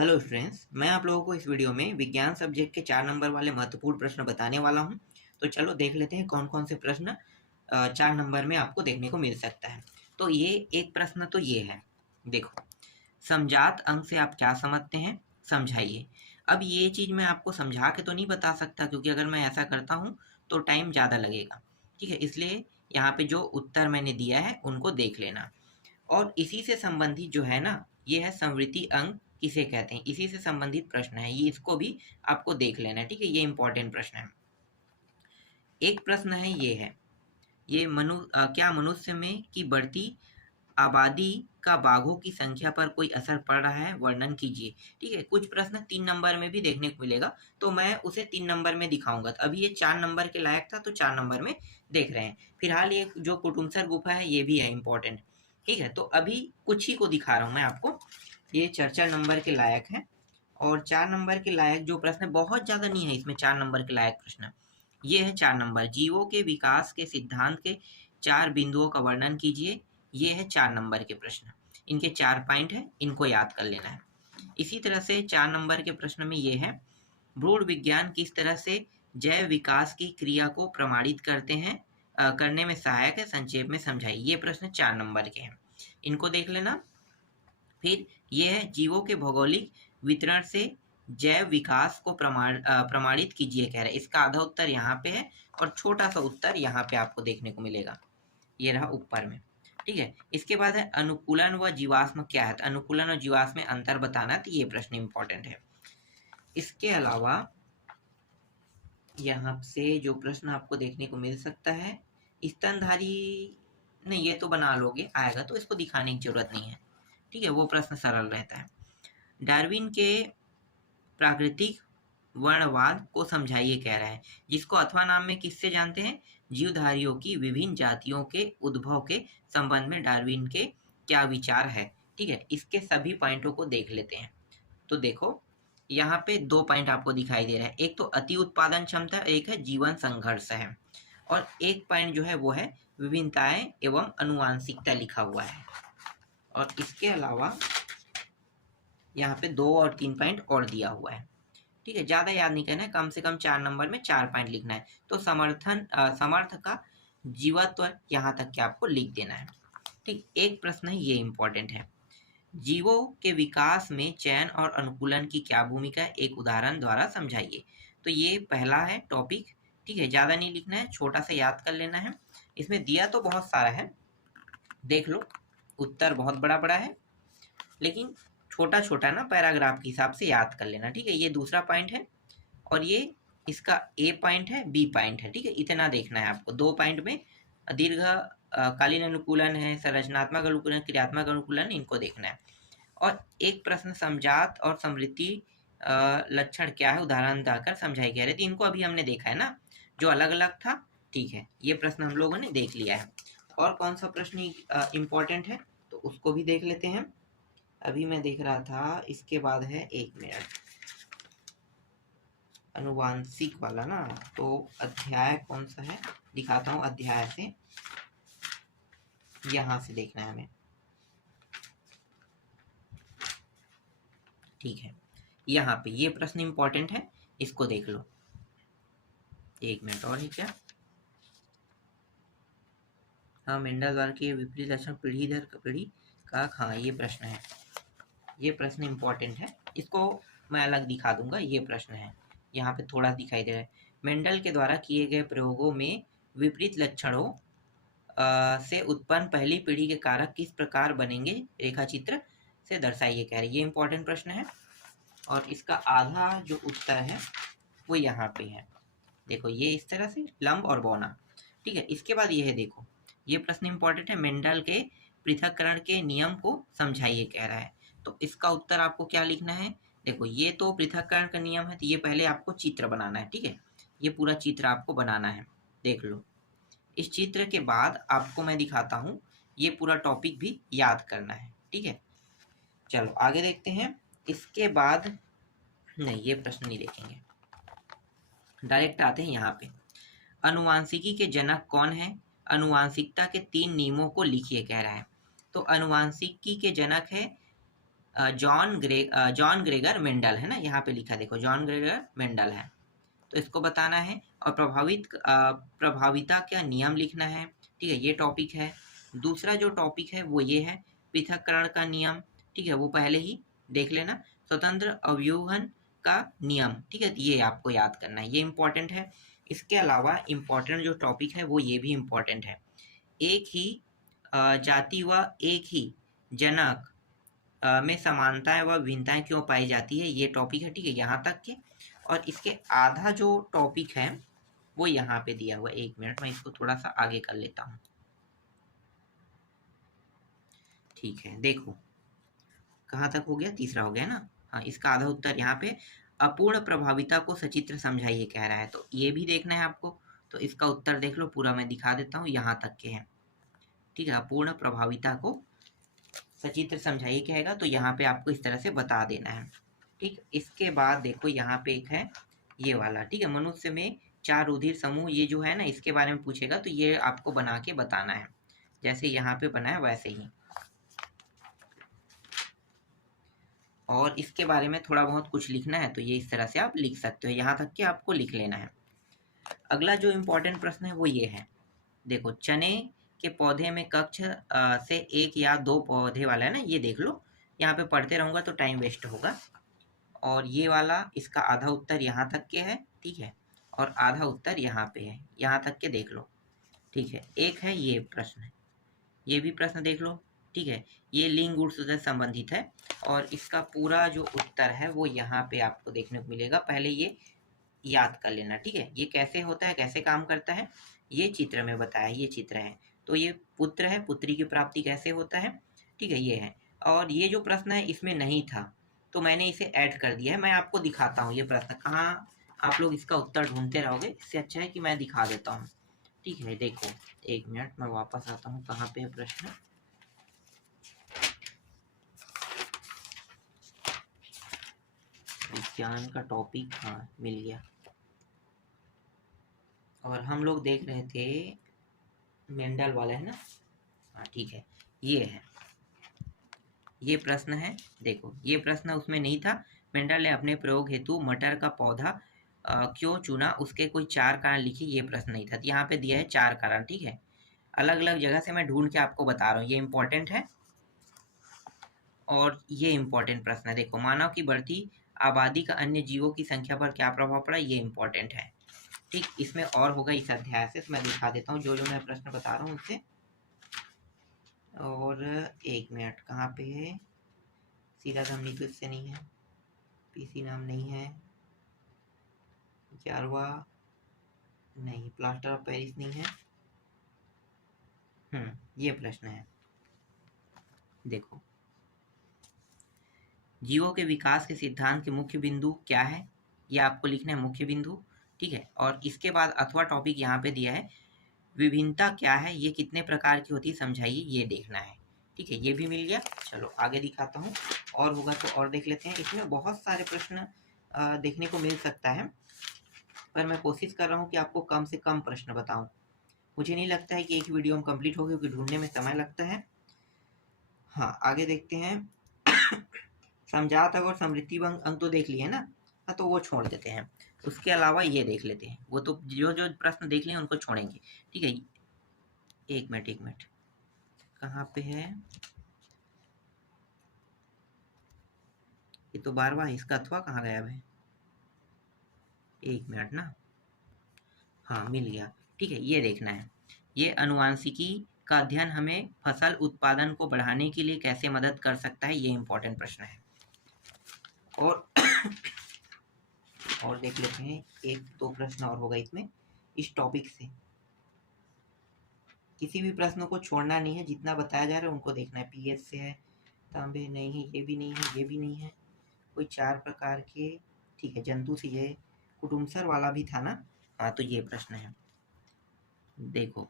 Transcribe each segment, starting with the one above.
Hello students, मैं आप लोगों को इस वीडियो में विज्ञान सब्जेक्ट के 4 नंबर वाले महत्वपूर्ण प्रश्न बताने वाला हूं। तो चलो देख लेते हैं कौन कौन से प्रश्न 4 नंबर में आपको देखने को मिल सकता है। तो ये एक प्रश्न तो ये है, देखो, समजात अंक से आप क्या समझते हैं, समझाइए। अब ये चीज़ मैं आपको समझा के तो नहीं बता सकता, क्योंकि अगर मैं ऐसा करता हूँ तो टाइम ज़्यादा लगेगा। ठीक है, इसलिए यहाँ पे जो उत्तर मैंने दिया है उनको देख लेना। और इसी से संबंधित जो है ना, ये है समवर्ती अंक किसे कहते हैं, इसी से संबंधित प्रश्न है ये, इसको भी आपको देख लेना है। ठीक है, ये इंपॉर्टेंट प्रश्न है। एक प्रश्न है, ये है, ये क्या मनुष्य में की बढ़ती आबादी का बाघों की संख्या पर कोई असर पड़ रहा है, वर्णन कीजिए। ठीक है, कुछ प्रश्न 3 नंबर में भी देखने को मिलेगा, तो मैं उसे 3 नंबर में दिखाऊंगा। तो अभी ये 4 नंबर के लायक था, तो 4 नंबर में देख रहे हैं। फिलहाल ये जो कुटुम्बसर गुफा है ये भी है इंपॉर्टेंट। ठीक है, तो अभी कुछ ही को दिखा रहा हूँ मैं आपको। ये 4 नंबर के लायक है, और 4 नंबर के लायक जो प्रश्न बहुत ज़्यादा नहीं है इसमें, 4 नंबर के लायक प्रश्न ये है 4 नंबर। जीवों के विकास के सिद्धांत के 4 बिंदुओं का वर्णन कीजिए। ये है 4 नंबर के प्रश्न। इनके 4 पॉइंट है, इनको याद कर लेना है। इसी तरह से 4 नंबर के प्रश्न में ये है, भ्रूण विज्ञान किस तरह से जैव विकास की क्रिया को प्रमाणित करने में सहायक है, संक्षेप में समझाइए। ये प्रश्न 4 नंबर के हैं, इनको देख लेना। फिर ये है, जीवों के भौगोलिक वितरण से जैव विकास को प्रमाणित कीजिए कह रहे हैं। इसका आधा उत्तर यहाँ पे है, और छोटा सा उत्तर यहाँ पे आपको देखने को मिलेगा, ये रहा ऊपर में। ठीक है, इसके बाद है, अनुकूलन व जीवाश्म क्या है। तो अनुकूलन और जीवाश्म में अंतर बताना, तो ये प्रश्न इंपॉर्टेंट है। इसके अलावा यहाँ से जो प्रश्न आपको देखने को मिल सकता है, स्तनधारी, नहीं ये तो बना लोगे, आएगा तो इसको दिखाने की जरूरत नहीं है। ठीक है, वो प्रश्न सरल रहता है। डार्विन के प्राकृतिक वर्णवाद को समझाइए कह रहा है, जिसको अथवा नाम में किससे जानते हैं, जीवधारियों की विभिन्न जातियों के उद्भव के संबंध में डार्विन के क्या विचार है। ठीक है, इसके सभी पॉइंटों को देख लेते हैं। तो देखो, यहाँ पे 2 पॉइंट आपको दिखाई दे रहा है, एक तो अति उत्पादन क्षमता, एक है जीवन संघर्ष है, और एक पॉइंट जो है वो है विभिन्नताएं एवं अनुवांशिकता लिखा हुआ है। और इसके अलावा यहाँ पे 2 और 3 पॉइंट और दिया हुआ है। ठीक है, ज़्यादा याद नहीं करना है, कम से कम 4 नंबर में 4 पॉइंट लिखना है। तो समर्थ का जीवत्व यहाँ तक के आपको लिख देना है। ठीक, एक प्रश्न है, ये इंपॉर्टेंट है, जीवों के विकास में चयन और अनुकूलन की क्या भूमिका है, एक उदाहरण द्वारा समझाइए। तो ये पहला है टॉपिक। ठीक है, ज़्यादा नहीं लिखना है, छोटा सा याद कर लेना है। इसमें दिया तो बहुत सारा है, देख लो, उत्तर बहुत बड़ा बड़ा है, लेकिन छोटा छोटा ना पैराग्राफ के हिसाब से याद कर लेना। ठीक है, ये दूसरा पॉइंट है, और ये इसका ए पॉइंट है, बी पॉइंट है। ठीक है, इतना देखना है आपको। 2 पॉइंट में दीर्घ कालीन अनुकूलन है, संरचनात्मक अनुकूलन, क्रियात्मक अनुकूलन, इनको देखना है। और एक प्रश्न, समजात और समृद्धि लक्षण क्या है, उदाहरण देकर समझाई कह रहे थे। इनको अभी हमने देखा है ना, जो अलग अलग था। ठीक है, ये प्रश्न हम लोगों ने देख लिया है। और कौन सा प्रश्न इंपॉर्टेंट है, तो उसको भी देख लेते हैं। अभी मैं देख रहा था, इसके बाद है, 1 मिनट, अनुवांशिक वाला ना, तो अध्याय कौन सा है दिखाता हूँ। अध्याय से यहाँ से देखना है हमें। ठीक है, यहाँ पे ये प्रश्न इंपॉर्टेंट है, इसको देख लो। 1 मिनट और है क्या। हाँ, मेंडल द्वारा के विपरीत लक्षण पीढ़ी दर पीढ़ी का, हाँ ये प्रश्न है, ये प्रश्न इंपॉर्टेंट है, इसको मैं अलग दिखा दूंगा। ये प्रश्न है, यहाँ पे थोड़ा दिखाई दे रहा है, मेंडल के द्वारा किए गए प्रयोगों में विपरीत लक्षणों से उत्पन्न पहली पीढ़ी के कारक किस प्रकार बनेंगे, रेखाचित्र से दर्शाइए कह रहे हैं। ये इंपॉर्टेंट प्रश्न है, और इसका आधा जो उत्तर है वो यहाँ पे है। देखो, ये इस तरह से लंब और बौना। ठीक है, इसके बाद ये है, देखो, ये प्रश्न इंपॉर्टेंट है, मेंडल के पृथक्करण के नियम को समझाइए कह रहा है। तो इसका उत्तर आपको क्या लिखना है, देखो, ये तो पृथक्करण का नियम है, तो ये पहले आपको चित्र बनाना है। ठीक है, ये पूरा चित्र आपको बनाना है, देख लो। इस चित्र के बाद आपको मैं दिखाता हूँ, ये पूरा टॉपिक भी याद करना है। ठीक है, चलो आगे देखते हैं। इसके बाद नहीं, ये प्रश्न नहीं देखेंगे, डायरेक्ट आते हैं यहाँ पे। अनुवांशिकी के जनक कौन है, अनुवांशिकता के 3 नियमों को लिखिए कह रहा है। तो अनुवांशिकी के जनक है जॉन ग्रेगर मेंडल है ना, यहाँ पे लिखा देखो जॉन ग्रेगर मेंडल है, तो इसको बताना है। और प्रभाविता क्या नियम लिखना है, ठीक है, ये टॉपिक है। दूसरा जो टॉपिक है वो ये है पृथक्करण का नियम, ठीक है, वो पहले ही देख लेना। स्वतंत्र अवरोहन का नियम, ठीक है, ये आपको याद करना है, ये इंपॉर्टेंट है। इसके अलावा इम्पॉर्टेंट जो टॉपिक है वो ये भी इम्पॉर्टेंट है, एक ही जाति व एक ही जनक में समानताएं व भिन्नताएं क्यों पाई जाती है, ये टॉपिक है, ठीक है, यहाँ तक के। और इसके आधा जो टॉपिक है वो यहाँ पे दिया हुआ है। 1 मिनट मैं इसको थोड़ा सा आगे कर लेता हूँ, ठीक है। देखो कहाँ तक हो गया, तीसरा हो गया ना। हाँ, इसका आधा उत्तर यहाँ पे अपूर्ण प्रभाविता को सचित्र समझाइए कह रहा है, तो ये भी देखना है आपको। तो इसका उत्तर देख लो, पूरा मैं दिखा देता हूँ, यहाँ तक के हैं, ठीक है। अपूर्ण प्रभाविता को सचित्र समझाइए कहेगा, तो यहाँ पे आपको इस तरह से बता देना है, ठीक। इसके बाद देखो यहाँ पे एक है ये वाला, ठीक है, मनुष्य में 4 रुधिर समूह, ये जो है ना इसके बारे में पूछेगा, तो ये आपको बना के बताना है, जैसे यहाँ पे बना है वैसे ही। और इसके बारे में थोड़ा बहुत कुछ लिखना है, तो ये इस तरह से आप लिख सकते हो, यहाँ तक कि आपको लिख लेना है। अगला जो इम्पोर्टेंट प्रश्न है वो ये है, देखो चने के पौधे में कक्ष से 1 या 2 पौधे वाला है ना, ये देख लो। यहाँ पे पढ़ते रहूँगा तो टाइम वेस्ट होगा। और ये वाला इसका आधा उत्तर यहाँ तक के है, ठीक है, और आधा उत्तर यहाँ पे है, यहाँ तक के देख लो, ठीक है। एक है ये प्रश्न, ये भी प्रश्न देख लो, ठीक है, ये लिंग गुण से संबंधित है। और इसका पूरा जो उत्तर है वो यहाँ पे आपको देखने को मिलेगा। पहले ये याद कर लेना, ठीक है। ये कैसे होता है, कैसे काम करता है, ये चित्र में बताया, ये चित्र है। तो ये पुत्र है, पुत्री की प्राप्ति कैसे होता है, ठीक है, ये है। और ये जो प्रश्न है इसमें नहीं था, तो मैंने इसे ऐड कर दिया है। मैं आपको दिखाता हूँ ये प्रश्न कहाँ, आप लोग इसका उत्तर ढूंढते रहोगे, इससे अच्छा है कि मैं दिखा देता हूँ, ठीक है। देखो 1 मिनट मैं वापस आता हूँ, कहाँ पे है प्रश्न, विज्ञान का टॉपिक, हाँ मिल गया। और हम लोग देख रहे थे मेंडल वाला है ना, हाँ ठीक है, ये है, ये प्रश्न है। देखो ये प्रश्न उसमें नहीं था। मेंडल ने अपने प्रयोग हेतु मटर का पौधा क्यों चुना, उसके कोई 4 कारण लिखी, ये प्रश्न नहीं था। तो यहाँ पे दिया है 4 कारण, ठीक है, अलग अलग जगह से मैं ढूंढ के आपको बता रहा हूँ, ये इंपॉर्टेंट है। और ये इंपॉर्टेंट प्रश्न है, देखो मानव की बढ़ती आबादी का अन्य जीवों की संख्या पर क्या प्रभाव पड़ा, ये इंपॉर्टेंट है, ठीक। इसमें और होगा इस अध्याय से, तो मैं दिखा देता हूँ जो जो मैं प्रश्न बता रहा हूँ उससे। और 1 मिनट कहाँ पे है, सीधा धमनी तो इससे नहीं है, पीसी नाम नहीं है, 11वां नहीं, प्लास्टर ऑफ पेरिस नहीं है, ये प्रश्न है। देखो जीवों के विकास के सिद्धांत के मुख्य बिंदु क्या है, ये आपको लिखना है, मुख्य बिंदु, ठीक है। और इसके बाद अथवा टॉपिक यहाँ पे दिया है, विभिन्नता क्या है, ये कितने प्रकार की होती है समझाइए, ये देखना है, ठीक है, ये भी मिल गया। चलो आगे दिखाता हूँ, और होगा तो और देख लेते हैं। इसमें बहुत सारे प्रश्न देखने को मिल सकता है, पर मैं कोशिश कर रहा हूँ कि आपको कम से कम प्रश्न बताऊँ। मुझे नहीं लगता है कि एक वीडियो में कंप्लीट होगी, क्योंकि ढूंढने में समय लगता है। हाँ आगे देखते हैं। समझात और समृद्धि अंक तो देख लिए ना, हाँ तो वो छोड़ देते हैं। उसके अलावा ये देख लेते हैं, वो तो जो जो प्रश्न देख लिए उनको छोड़ेंगे, ठीक है। 1 मिनट कहाँ पे है, ये तो 12वां, इसका अथवा कहाँ गया है, 1 मिनट ना, हाँ मिल गया, ठीक है। ये देखना है, ये अनुवांशिकी का अध्ययन हमें फसल उत्पादन को बढ़ाने के लिए कैसे मदद कर सकता है, ये इंपॉर्टेंट प्रश्न है। और देख लेते हैं, 1-2 प्रश्न और होगा इसमें इस टॉपिक से। किसी भी प्रश्न को छोड़ना नहीं है, जितना बताया जा रहा है उनको देखना है। पीएच से है, तांबे नहीं है, ये भी नहीं है, ये भी नहीं है, कोई 4 प्रकार के, ठीक है, जंतु से ये कुटुम्बसर वाला भी था ना, हाँ तो ये प्रश्न है। देखो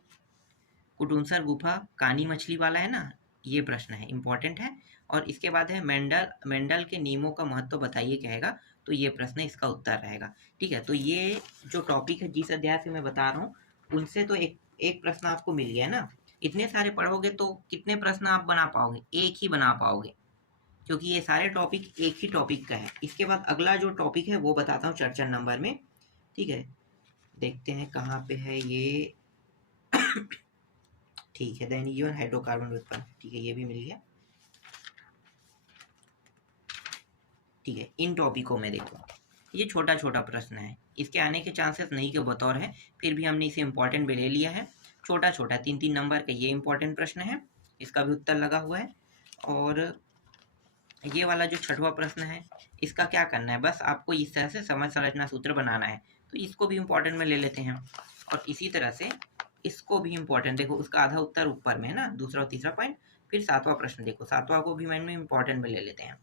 कुटुम्बसर गुफा कानी मछली वाला है ना, ये प्रश्न है, इंपॉर्टेंट है। और इसके बाद है मेंडल के नियमों का महत्व बताइए कहेगा, तो ये प्रश्न इसका उत्तर रहेगा, ठीक है। तो ये जो टॉपिक है जिस अध्याय से मैं बता रहा हूँ उनसे तो एक प्रश्न आपको मिल गया ना। इतने सारे पढ़ोगे तो कितने प्रश्न आप बना पाओगे, एक ही बना पाओगे, क्योंकि ये सारे टॉपिक एक ही टॉपिक का है। इसके बाद अगला जो टॉपिक है वो बताता हूँ चर्चा नंबर में, ठीक है। देखते हैं कहाँ पे है ये। ठीक है, दैनिक जीवन हाइड्रोकार्बन व्युत्पन्न, ठीक है, ये भी मिल गया। ठीक है, इन टॉपिकों में देखो ये छोटा छोटा प्रश्न है, इसके आने के चांसेस नहीं के बतौर है, फिर भी हमने इसे इम्पोर्टेंट में ले लिया है। छोटा छोटा 3-3 नंबर का ये इम्पोर्टेंट प्रश्न है, इसका भी उत्तर लगा हुआ है। और ये वाला जो छठवां प्रश्न है, इसका क्या करना है, बस आपको इस तरह से समझ संरचना सूत्र बनाना है, तो इसको भी इम्पोर्टेंट में ले लेते हैं। और इसी तरह से इसको भी इम्पोर्टेंट, देखो उसका आधा उत्तर ऊपर में है ना, दूसरा और तीसरा पॉइंट। फिर सातवां प्रश्न देखो, सातवां को भी मैंने इम्पोर्टेंट में ले लेते हैं।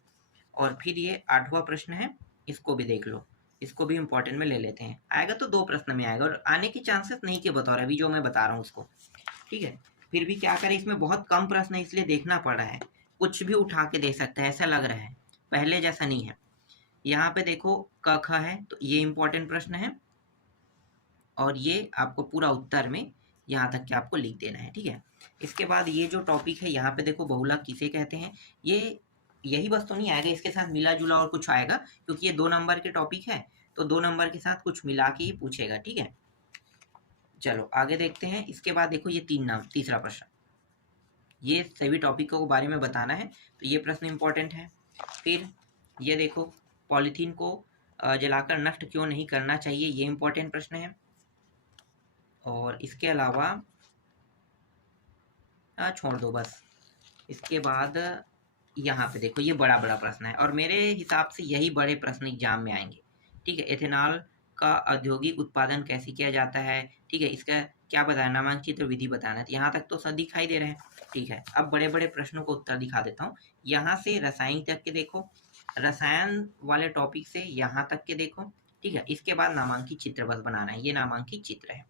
और फिर ये आठवां प्रश्न है, इसको भी देख लो, इसको भी इम्पोर्टेंट में ले लेते हैं। आएगा तो 2 प्रश्न में आएगा, और आने की चांसेस नहीं के बतौर अभी जो मैं बता रहा हूँ उसको, ठीक है। फिर भी क्या करें, इसमें बहुत कम प्रश्न है इसलिए देखना पड़ रहा है, कुछ भी उठा के दे सकता है ऐसा लग रहा है, पहले जैसा नहीं है। यहाँ पे देखो क ख है, तो ये इम्पोर्टेंट प्रश्न है, और ये आपको पूरा उत्तर में यहाँ तक के आपको लिख देना है, ठीक है। इसके बाद ये जो टॉपिक है यहाँ पे देखो, बहुलक किसे कहते हैं, ये यही बस तो नहीं आएगा, इसके साथ मिला जुला और कुछ आएगा, क्योंकि ये 2 नंबर के टॉपिक है, तो 2 नंबर के साथ कुछ मिला के ही पूछेगा, ठीक है। चलो आगे देखते हैं। इसके बाद देखो ये तीसरा प्रश्न, ये सभी टॉपिकों के बारे में बताना है, तो ये प्रश्न इंपॉर्टेंट है। फिर ये देखो, पॉलीथीन को जलाकर नष्ट क्यों नहीं करना चाहिए, ये इंपॉर्टेंट प्रश्न है। और इसके अलावा छोड़ दो बस। इसके बाद यहाँ पे देखो, ये बड़ा बड़ा प्रश्न है, और मेरे हिसाब से यही बड़े प्रश्न एग्जाम में आएंगे, ठीक है। एथेनॉल का औद्योगिक उत्पादन कैसे किया जाता है, ठीक है, इसका क्या बताना, नामांकित विधि बताना है। तो यहाँ तक तो सब दिखाई दे रहे हैं, ठीक है। अब बड़े बड़े प्रश्नों को उत्तर दिखा देता हूँ। यहाँ से रसायन तक के देखो, रसायन वाले टॉपिक से यहाँ तक के देखो, ठीक है। इसके बाद नामांकित चित्र बस बनाना है, ये नामांकित चित्र है,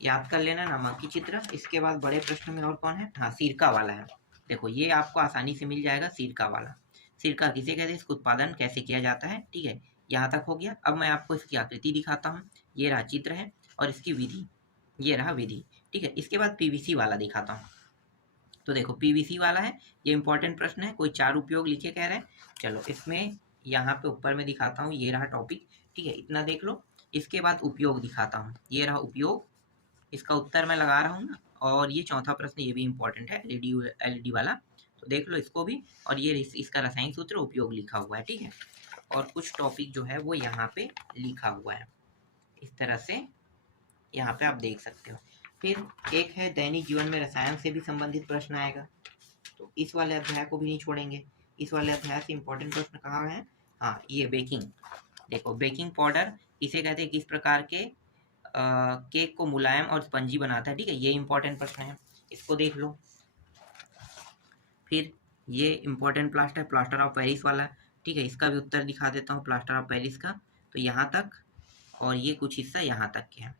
याद कर लेना नामांकित चित्र। इसके बाद बड़े प्रश्न में और कौन है, हाँ सिरका वाला है। देखो ये आपको आसानी से मिल जाएगा, सिरका वाला। सिरका किसे कहते हैं, इसका उत्पादन कैसे किया जाता है, ठीक है, यहाँ तक हो गया। अब मैं आपको इसकी आकृति दिखाता हूँ, ये रहा चित्र है, और इसकी विधि, ये रहा विधि, ठीक है। इसके बाद पीवीसी वाला दिखाता हूँ। तो देखो पीवीसी वाला है, ये इंपॉर्टेंट प्रश्न है, कोई 4 उपयोग लिखे कह रहे हैं। चलो इसमें यहाँ पे ऊपर में दिखाता हूँ, ये रहा टॉपिक, ठीक है, इतना देख लो। इसके बाद उपयोग दिखाता हूँ, ये रहा उपयोग, इसका उत्तर मैं लगा रहा हूँ ना। और ये चौथा प्रश्न, ये भी इंपॉर्टेंट है, रेडियो एलईडी वाला, तो देख लो इसको भी। और ये इसका रासायनिक सूत्र उपयोग लिखा हुआ है, ठीक है। और कुछ टॉपिक जो है वो यहाँ पे लिखा हुआ है, इस तरह से यहाँ पे आप देख सकते हो। फिर एक है दैनिक जीवन में रसायन से भी संबंधित प्रश्न आएगा, तो इस वाले अध्याय को भी नहीं छोड़ेंगे। इस वाले अध्याय से इंपॉर्टेंट प्रश्न कहाँ है, हाँ ये बेकिंग। देखो बेकिंग पाउडर इसे कहते हैं, किस प्रकार के केक को मुलायम और स्पंजी बनाता है, ठीक है, ये इंपॉर्टेंट प्रश्न है, इसको देख लो। फिर ये इंपॉर्टेंट प्लास्टर ऑफ पेरिस वाला, ठीक है, इसका भी उत्तर दिखा देता हूँ, प्लास्टर ऑफ पेरिस का, तो यहाँ तक, और ये कुछ हिस्सा यहाँ तक के हैं,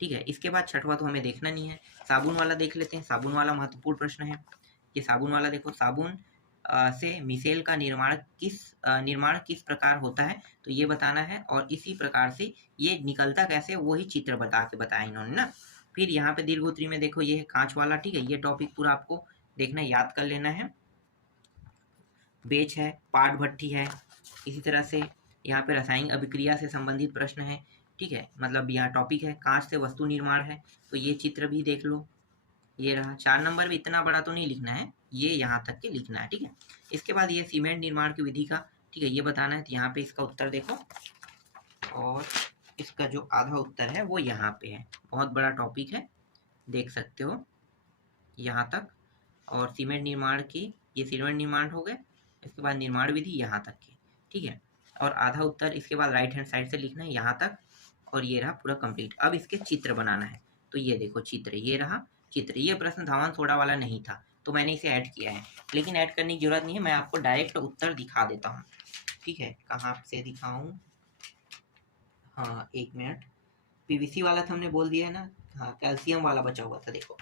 ठीक है। इसके बाद छठवां तो हमें देखना नहीं है, साबुन वाला देख लेते हैं। साबुन वाला महत्वपूर्ण प्रश्न है, ये साबुन वाला देखो, साबुन से मिसेल का निर्माण किस प्रकार होता है, तो ये बताना है। और इसी प्रकार से ये निकलता कैसे, वही चित्र बताया इन्होंने ना। फिर यहाँ पे दीर्घोत्तरी में देखो, ये है कांच वाला, ठीक है, ये टॉपिक पूरा आपको देखना, याद कर लेना है। बेच है, पाट भट्टी है, इसी तरह से यहाँ पे रासायनिक अभिक्रिया से संबंधित प्रश्न है, ठीक है, मतलब यहाँ टॉपिक है कांच से वस्तु निर्माण है, तो ये चित्र भी देख लो, ये रहा। 4 नंबर में इतना बड़ा तो नहीं लिखना है, ये यहाँ तक के लिखना है, ठीक है। इसके बाद ये सीमेंट निर्माण की विधि का, ठीक है, ये बताना है, तो यहाँ पे इसका उत्तर देखो, और इसका जो आधा उत्तर है वो यहाँ पे है। बहुत बड़ा टॉपिक है, देख सकते हो यहाँ तक। और सीमेंट निर्माण की, ये सीमेंट निर्माण हो गए, इसके बाद निर्माण विधि यहाँ तक की, ठीक है। और आधा उत्तर इसके बाद राइट हैंड साइड से लिखना है यहाँ तक, और ये रहा पूरा कंप्लीट। अब इसके चित्र बनाना है, तो ये देखो चित्र, ये रहा चित्र। ये प्रश्न धावन सोडा वाला नहीं था, तो मैंने इसे ऐड किया है, लेकिन ऐड करने की जरूरत नहीं है, मैं आपको डायरेक्ट उत्तर दिखा देता हूँ, ठीक है। कहाँ से दिखाऊँ, हाँ 1 मिनट, पीवीसी वाला तो हमने बोल दिया है ना, हाँ कैल्शियम वाला बचा हुआ था। देखो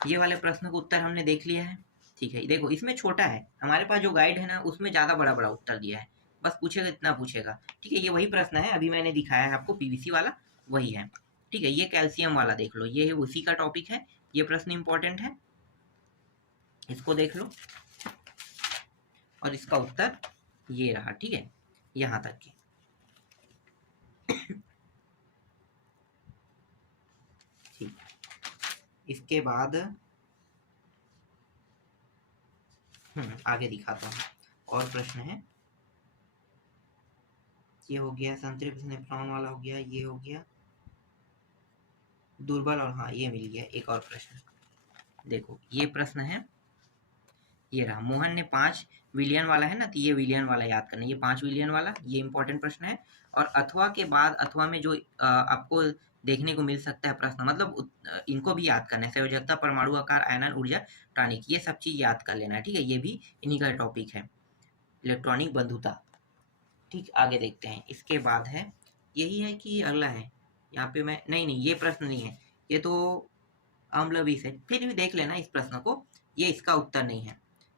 ये वाले प्रश्न का उत्तर हमने देख लिया है, ठीक है। देखो इसमें छोटा है, हमारे पास जो गाइड है ना उसमें ज़्यादा बड़ा बड़ा उत्तर दिया है, बस पूछेगा इतना पूछेगा, ठीक है। ये वही प्रश्न है, अभी मैंने दिखाया है आपको, पीवीसी वाला वही है, ठीक है। ये कैल्शियम वाला देख लो, ये उसी का टॉपिक है, ये प्रश्न इंपॉर्टेंट है, इसको देख लो। और इसका उत्तर ये रहा, ठीक है, यहाँ तक के। ठीक, इसके बाद आगे दिखाता हूँ, और प्रश्न है। ये हो गया संतृप्त नेफ्रॉन वाला, हो गया ये, हो गया दुर्बल, और हाँ ये मिल गया एक और प्रश्न। देखो ये प्रश्न है, ये रहा, मोहन ने 5 विलियन वाला है ना, तो ये विलियन वाला याद करना, ये 5 विलियन वाला, ये इंपॉर्टेंट प्रश्न है। और अथवा के बाद अथवा में जो आपको देखने को मिल सकता है प्रश्न, मतलब इनको भी याद करना है। संयोजकता, परमाणु आकार, आयनन ऊर्जा, टॉनिक, ये सब चीज याद कर लेना है, ठीक है, ये भी इन्हीं का टॉपिक है, इलेक्ट्रॉनिक बंधुता। ठीक, आगे देखते हैं। इसके बाद है, यही है कि अगला है, यहाँ पे मैं नहीं, ये प्रश्न नहीं है, ये तो अम्ल विष है, फिर भी देख लेना इस प्रश्न को, ये इसका उत्तर नहीं है,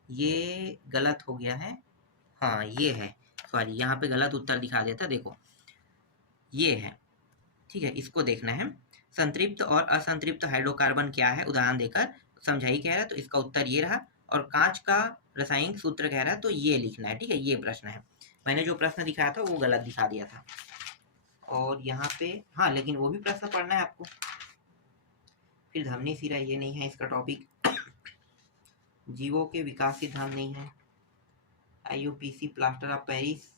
ये गलत हो गया है, हाँ ये है, सॉरी यहाँ पे गलत उत्तर दिखा देता, देखो ये है, ठीक है, इसको देखना है। संतृप्त और असंतृप्त हाइड्रोकार्बन क्या है, उदाहरण देकर समझाई कह रहा है, तो इसका उत्तर ये रहा। और कांच का रासायनिक सूत्र कह रहा है, तो ये लिखना है, ठीक है, ये प्रश्न है। मैंने जो प्रश्न दिखाया था वो गलत दिखा दिया था। और यहाँ पे हाँ, लेकिन वो भी प्रश्न पढ़ना है आपको। फिर धमनी सिरा, ये नहीं है इसका टॉपिक। जीवों के विकास सिद्धांत नहीं है। IUPAC, प्लास्टर ऑफ पेरिस,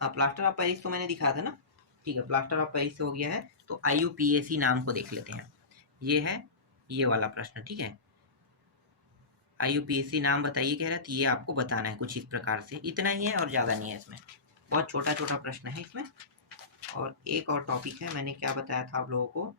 हाँ प्लास्टर ऑफ पेरिस तो मैंने दिखा था ना, ठीक है, प्लास्टर ऑफ पेरिस हो गया है। तो IUPAC नाम को देख लेते हैं, ये है ये वाला प्रश्न, ठीक है। IUPAC नाम बताइए कह रहा है, तो ये आपको बताना है कुछ इस प्रकार से, इतना ही है और ज़्यादा नहीं है इसमें, बहुत छोटा छोटा प्रश्न है इसमें। और एक और टॉपिक है, मैंने क्या बताया था आप लोगों को,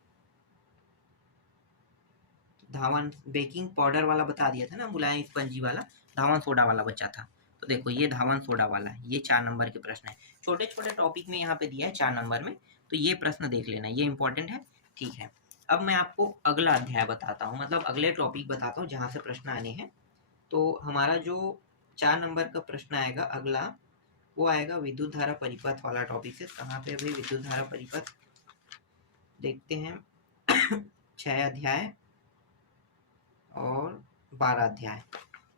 धावन बेकिंग पाउडर वाला बता दिया था ना, मुलायम स्पंजी वाला, धावन सोडा वाला बचा था। तो देखो ये धावन सोडा वाला है, ये 4 नंबर के प्रश्न है, छोटे छोटे टॉपिक में यहाँ पे दिया है 4 नंबर में, तो ये प्रश्न देख लेना, ये इंपॉर्टेंट है, ठीक है। अब मैं आपको अगला अध्याय बताता हूँ, मतलब अगले टॉपिक बताता हूँ जहाँ से प्रश्न आने हैं। तो हमारा जो 4 नंबर का प्रश्न आएगा अगला, वो आएगा विद्युत धारा परिपथ वाला टॉपिक से। कहाँ पे अभी विद्युत धारा परिपथ देखते हैं। 6 अध्याय और 12 अध्याय,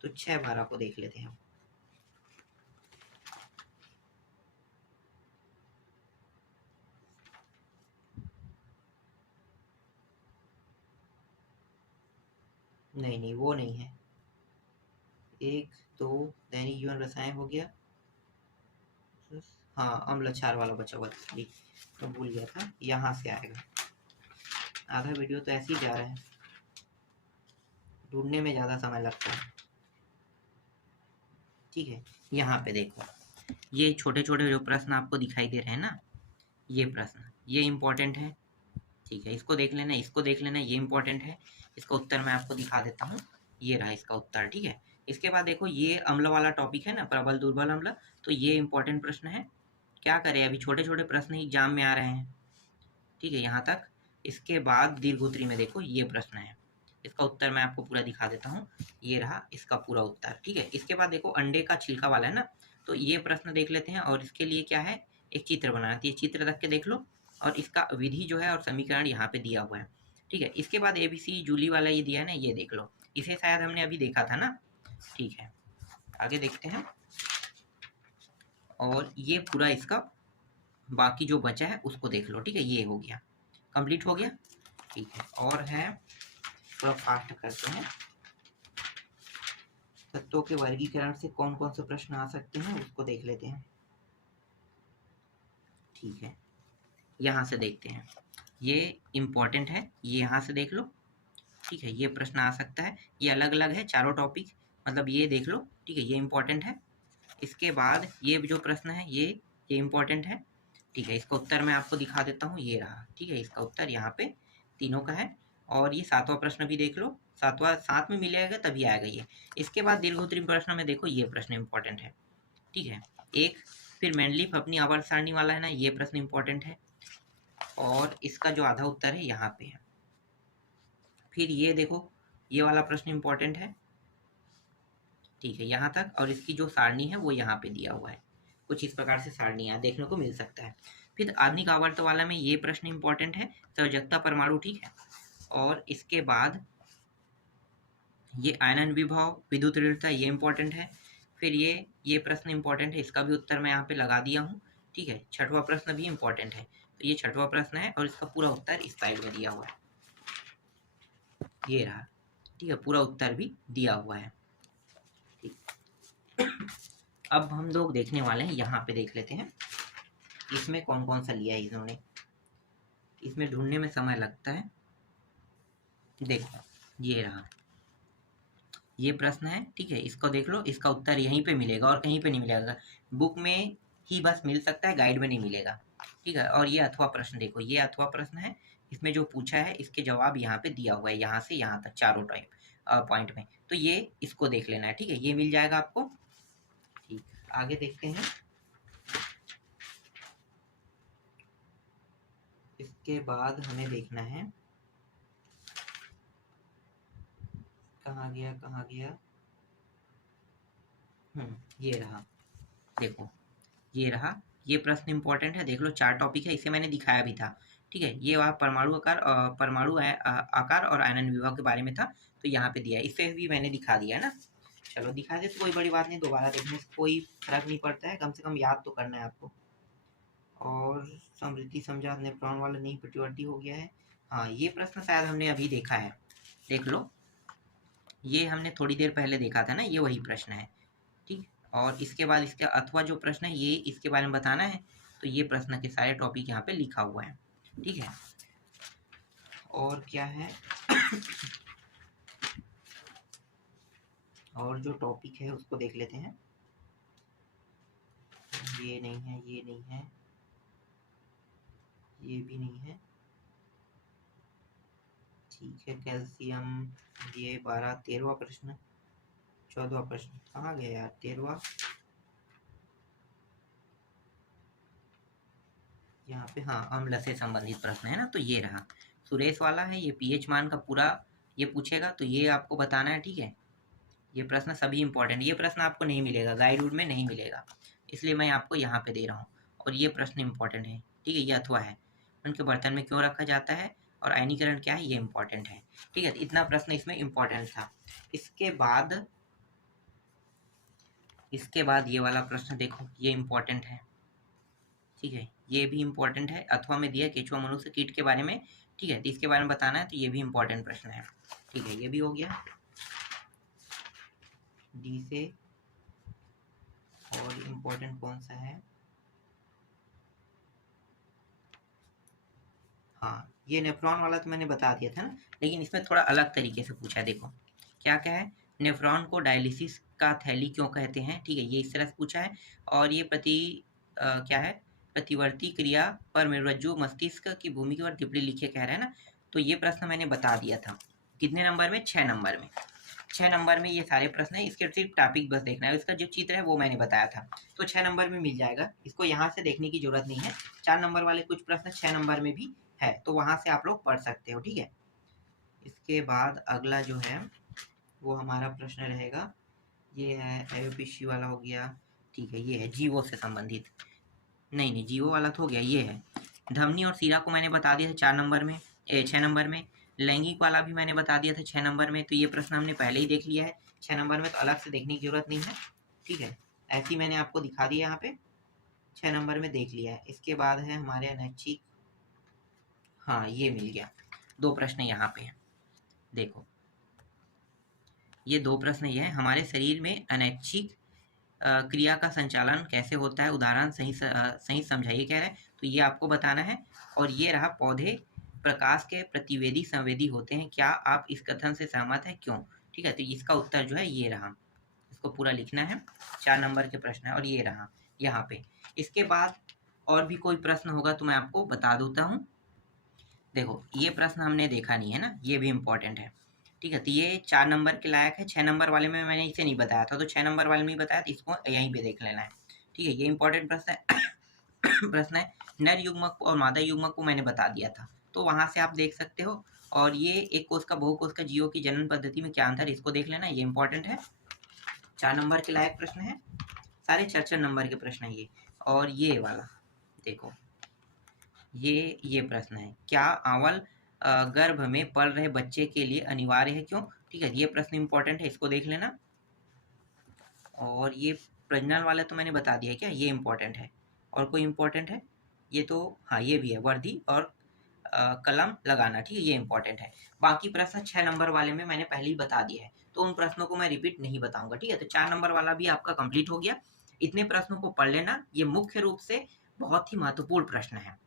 तो 6-12 को देख लेते हैं। नहीं वो नहीं है, 1-2 दैनिक जीवन रसायन हो गया, हाँ अम्ल क्षार वाला बचा हुआ था, तो भूल गया था, यहाँ से आएगा। आधा वीडियो तो ऐसे ही जा रहा है, ढूंढने में ज़्यादा समय लगता है, ठीक है। यहाँ पे देखो, ये छोटे छोटे जो प्रश्न आपको दिखाई दे रहे हैं ना, ये प्रश्न, ये इम्पोर्टेंट है, ठीक है, इसको देख लेना, इसको देख लेना, ये इंपॉर्टेंट है। इसका उत्तर मैं आपको दिखा देता हूँ, ये रहा इसका उत्तर, ठीक है। इसके बाद देखो ये अम्ल वाला टॉपिक है ना, प्रबल दुर्बल अम्ल, तो ये इंपॉर्टेंट प्रश्न है। क्या करें, अभी छोटे छोटे प्रश्न ही एग्जाम में आ रहे हैं, ठीक है, यहाँ तक। इसके बाद दीर्घोत्तरी में देखो ये प्रश्न है, इसका उत्तर मैं आपको पूरा दिखा देता हूँ, ये रहा इसका पूरा उत्तर, ठीक है। इसके बाद देखो अंडे का छिलका वाला है ना, तो ये प्रश्न देख लेते हैं। और इसके लिए क्या है, एक चित्र बनाना, तो ये चित्र रख के देख लो, और इसका विधि जो है और समीकरण यहाँ पे दिया हुआ है, ठीक है। इसके बाद ABC जूली वाला ये दिया है ना, ये देख लो, इसे शायद हमने अभी देखा था ना, ठीक है। आगे देखते हैं, और ये पूरा इसका बाकी जो बचा है उसको देख लो, ठीक है, ये हो गया, कंप्लीट हो गया, ठीक है। और है, थोड़ा फास्ट करते हैं, तत्वों के वर्गीकरण से कौन कौन से प्रश्न आ सकते हैं उसको देख लेते हैं, ठीक है। यहाँ से देखते हैं, ये इम्पोर्टेंट है, ये यहाँ से देख लो, ठीक है, ये प्रश्न आ सकता है, ये अलग अलग है चारों टॉपिक, मतलब ये देख लो, ठीक है, ये इम्पोर्टेंट है। इसके बाद ये जो प्रश्न है ये इम्पोर्टेंट है, ठीक है, इसका उत्तर मैं आपको दिखा देता हूँ, ये रहा, ठीक है, इसका उत्तर यहाँ पे तीनों का है। और ये 7वां प्रश्न भी देख लो, 7वां साथ में मिलेगा तभी आएगा ये। इसके बाद दीर्घोत्तरी प्रश्न में देखो ये प्रश्न इंपॉर्टेंट है, ठीक है, एक। फिर मैंडलीफ अपनी आवर्त सारणी वाला है ना, ये प्रश्न इंपॉर्टेंट है, और इसका जो आधा उत्तर है यहाँ पे है। फिर ये देखो, ये वाला प्रश्न इंपॉर्टेंट है, ठीक है, यहाँ तक। और इसकी जो सारणी है वो यहाँ पे दिया हुआ है, कुछ इस प्रकार से सारणी यहाँ देखने को मिल सकता है। फिर आधुनिक आवर्त वाला में ये प्रश्न इंपॉर्टेंट है, संयोजकता परमाणु, ठीक है। और इसके बाद ये आयनन विभव, विद्युत ऋणता, ये इंपॉर्टेंट है। फिर ये प्रश्न इंपॉर्टेंट है, इसका भी उत्तर मैं यहाँ पे लगा दिया हूँ। ठीक है, छठवां प्रश्न भी इंपॉर्टेंट है, तो ये छठवां प्रश्न है और इसका पूरा उत्तर इस साइड में दिया हुआ है, ये रहा। ठीक है, पूरा उत्तर भी दिया हुआ है। ठीक, अब हम लोग देखने वाले हैं, यहाँ पे देख लेते हैं इसमें कौन कौन सा लिया है इन्होंने। इसमें ढूंढने में समय लगता है। देखो ये रहा, ये प्रश्न है। ठीक है, इसको देख लो, इसका उत्तर यहीं पे मिलेगा और कहीं पे नहीं मिलेगा, बुक में ही बस मिल सकता है, गाइड में नहीं मिलेगा। ठीक है, और ये अथवा प्रश्न देखो, ये अथवा प्रश्न है, इसमें जो पूछा है इसके जवाब यहाँ पे दिया हुआ है, यहाँ से यहाँ तक चारों पॉइंट में, तो ये इसको देख लेना है। ठीक है, ये मिल जाएगा आपको। ठीक, आगे देखते हैं। इसके बाद हमें देखना है, कहाँ गया कहाँ गया, ये रहा। देखो ये रहा, ये प्रश्न इंपॉर्टेंट है, देख लो 4 टॉपिक है, इसे मैंने दिखाया भी था। ठीक है, ये वहाँ परमाणु आकार और आयनन विभव के बारे में था, तो यहाँ पे दिया है, इसे भी मैंने दिखा दिया है ना। चलो दिखा दे तो कोई बड़ी बात नहीं, दोबारा देखने से कोई फर्क नहीं पड़ता है, कम से कम याद तो करना है आपको। और समृद्धि समझा नेफ्रॉन वाला नहीं, प्रतिवर्ती हो गया है। हाँ, ये प्रश्न शायद हमने अभी देखा है, देख लो, ये हमने थोड़ी देर पहले देखा था ना, ये वही प्रश्न है। ठीक, और इसके बाद इसका अथवा जो प्रश्न है, ये इसके बारे में बताना है, तो ये प्रश्न के सारे टॉपिक यहाँ पे लिखा हुआ है। ठीक है, और क्या है और जो टॉपिक है उसको देख लेते हैं। ये नहीं है, ये नहीं है, ये भी नहीं है। ठीक है, कैल्शियम, ये 12, 13वां प्रश्न, 14वां प्रश्न कहाँ गया यार, 13वां, यहाँ पे, हाँ, अम्ल से संबंधित प्रश्न है ना, तो ये रहा सुरेश वाला है, ये पीएच मान का पूरा ये पूछेगा, तो ये आपको बताना है। ठीक है, ये प्रश्न सभी इंपॉर्टेंट, ये प्रश्न आपको नहीं मिलेगा, गाइड में नहीं मिलेगा, इसलिए मैं आपको यहाँ पे दे रहा हूँ। और ये प्रश्न इंपॉर्टेंट है। ठीक है, ये अथवा है, उनके बर्तन में क्यों रखा जाता है और आयनीकरण क्या है, ये इंपॉर्टेंट है। ठीक है, इतना प्रश्न इसमें इंपॉर्टेंट था। इसके बाद ये वाला प्रश्न देखो, ये इंपॉर्टेंट है। ठीक है, ये भी इंपॉर्टेंट है, अथवा में दिया केचुआ मनुष्य कीट के बारे में। ठीक है, तो इसके बारे में बताना है, तो ये भी इंपॉर्टेंट प्रश्न है। ठीक है, ये भी हो गया डी से। और इम्पोर्टेंट कौन सा है, हाँ, ये नेफ्रॉन वाला तो मैंने बता दिया था ना, लेकिन इसमें थोड़ा अलग तरीके से पूछा है। देखो क्या क्या है, नेफ्रॉन को डायलिसिस का थैली क्यों कहते हैं। ठीक है, ये इस तरह से पूछा है। और ये क्या है, प्रतिवर्ती क्रिया पर मेरुरज्जु मस्तिष्क की भूमिका पर टिप्पणी लिखे कह रहे हैं ना, तो ये प्रश्न मैंने बता दिया था। कितने नंबर में, 6 नंबर में। 6 नंबर में ये सारे प्रश्न है, इसके सिर्फ टॉपिक बस देखना है, इसका जो चित्र है वो मैंने बताया था, तो 6 नंबर में मिल जाएगा, इसको यहाँ से देखने की जरूरत नहीं है। 4 नंबर वाले कुछ प्रश्न 6 नंबर में भी है, तो वहाँ से आप लोग पढ़ सकते हो। ठीक है, इसके बाद अगला जो है वो हमारा प्रश्न रहेगा, ये है एओपीसी वाला हो गया। ठीक है, ये है जीवो से संबंधित, नहीं जीवो वाला तो हो गया, ये है धमनी और सीरा को मैंने बता दिया था 4 नंबर में, 6 नंबर में। लैंगिक वाला भी मैंने बता दिया था 6 नंबर में, तो ये प्रश्न हमने पहले ही देख लिया है 6 नंबर में, तो अलग से देखने की जरूरत नहीं है। ठीक है, ऐसे ही मैंने आपको दिखा दिया, यहाँ पे 6 नंबर में देख लिया है। इसके बाद है हमारे अनैच्छिक, हाँ ये मिल गया, 2 प्रश्न यहाँ पे हैं। देखो ये 2 प्रश्न ये है, हमारे शरीर में अनैच्छिक क्रिया का संचालन कैसे होता है, उदाहरण सही समझाइए कह रहे हैं, तो ये आपको बताना है। और ये रहा, पौधे प्रकाश के प्रतिवेदी संवेदी होते हैं, क्या आप इस कथन से सहमत हैं, क्यों। ठीक है, तो इसका उत्तर जो है ये रहा, इसको पूरा लिखना है, 4 नंबर के प्रश्न है, और ये रहा यहाँ पे। इसके बाद और भी कोई प्रश्न होगा तो मैं आपको बता देता हूँ। देखो ये प्रश्न हमने देखा नहीं है ना, ये भी इम्पोर्टेंट है। ठीक है, तो ये 4 नंबर के लायक है, 6 नंबर वाले में मैंने इसे नहीं बताया था, तो 6 नंबर वाले में ही बताया, तो इसको यहीं पे देख लेना है। ठीक है, ये इंपॉर्टेंट प्रश्न है प्रश्न है। नर युग्मक और मादा युग्मक को मैंने बता दिया था, तो वहां से आप देख सकते हो। और ये एक कोष का बहुकोष का जीवों की जनन पद्धति में क्या अंतर, इसको देख लेना, ये इंपॉर्टेंट है, 4 नंबर के लायक प्रश्न है, सारे 4 नंबर के प्रश्न है ये। और ये वाला देखो, ये प्रश्न है, क्या आंवल गर्भ में पल रहे बच्चे के लिए अनिवार्य है, क्यों। ठीक है, ये प्रश्न इंपॉर्टेंट है, इसको देख लेना। और ये प्रजनन वाला तो मैंने बता दिया क्या, ये इम्पोर्टेंट है। और कोई इम्पोर्टेंट है? ये तो हाँ, ये भी है, वर्दी और कलम लगाना, ठीक है, ये इम्पोर्टेंट है। बाकी प्रश्न 6 नंबर वाले में मैंने पहले ही बता दिया है, तो उन प्रश्नों को मैं रिपीट नहीं बताऊंगा, ठीक है। तो 4 नंबर वाला भी आपका कंप्लीट हो गया। इतने प्रश्नों को पढ़ लेना, ये मुख्य रूप से बहुत ही महत्वपूर्ण प्रश्न है।